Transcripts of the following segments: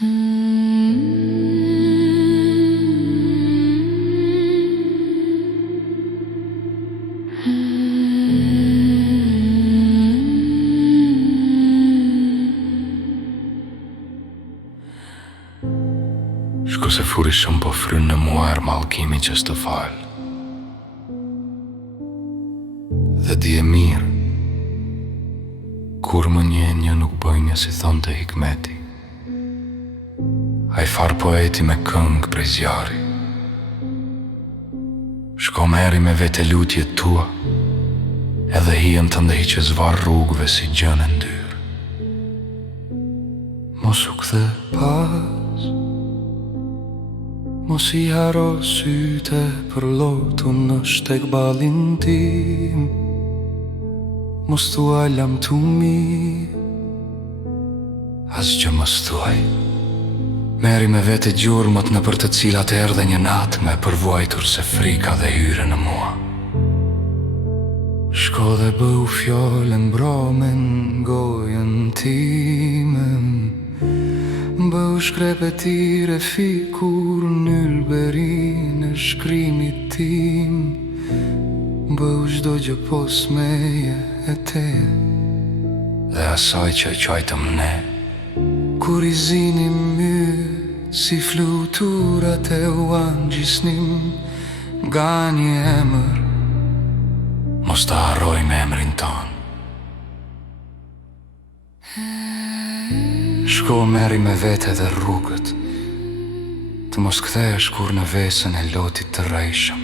Shko se furi shumë po frynë në mua mallkimi që s'të fal. Dhe di e mirë, kur më një nuk bëjnë si thonë të hikmeti. Ai far poeti me këngë prej zjari. Shko meri me vete lutjet tua, edhe hien të ndej që zvar rrugëve si gjën e ndyrë. Mos u kthe pas, mos i haro syte për lotu në shtek balin tim. Mos thua lam tu mi, as që mos thuaj. Meri me vete gjurmët në për të cilat erdhe një natë me përvojtur se frika dhe hyre në mua. Shko dhe bëu fjallën bromen gojën timem, bëu shkrepetire fikur nylberin e shkrimit tim, bëu çdo gjë pos meje e te dhe asaj që e qajtëm ne. Kur i zinim myt si fluturat e u angjisnim nga një emër, mos ta harrojmë emrin ton. Shko meri me vete dhe rrugët, të mos kthehesh kur në vesën e lotit të rrejshëm,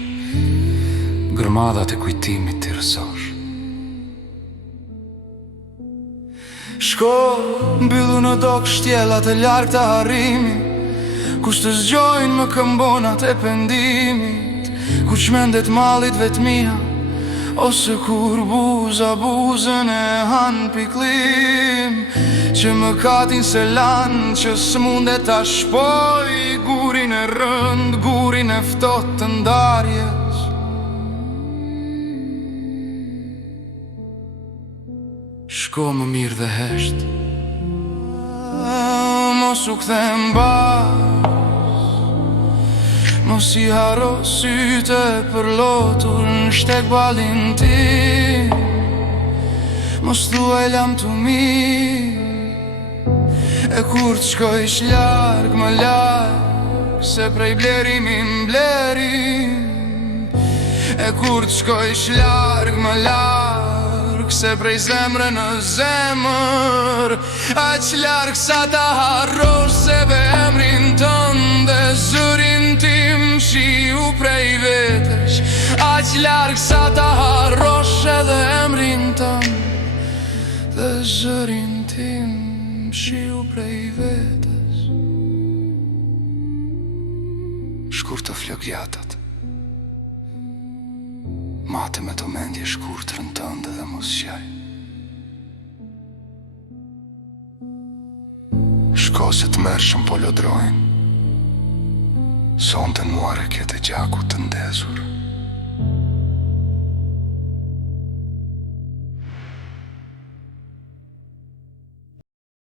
gërmadhat e kujtimit të rësosh. Shko mbyllu në dok shtjellat e larg të harrimi, kush të zgjojnë më këmbonat e pendimit, ku qmendet malit vetmia, ose kur buza buzën e han piklim, që më katin se lan, që s'mundet ta shpoj gurin e rënd, gurin e ftohtë të ndarjes. Shko më mirë dhe hesht, mos u kthe mbas, mos i haro syte për lotur në shtek balin tim. Mos thuaj lam tu mi, e kur të shkojsh larg më larg se prej blerimin blerim, e kur të shkojsh larg më larg se prej zemre në zemër, aq larg sa ta harrosh se be emrin tënd dhe zërin tim shiu prej vetesh, aq larg sa ta harrosh edhe emrin tënd dhe zërin tim shiu prej vetes. Shkurtë flokjatat, mate me të mendje shkurtërën tënde dhe mos qaj. Shko se të mërshëm po lodrojnë, sonte muare kete gjaku të ndezur.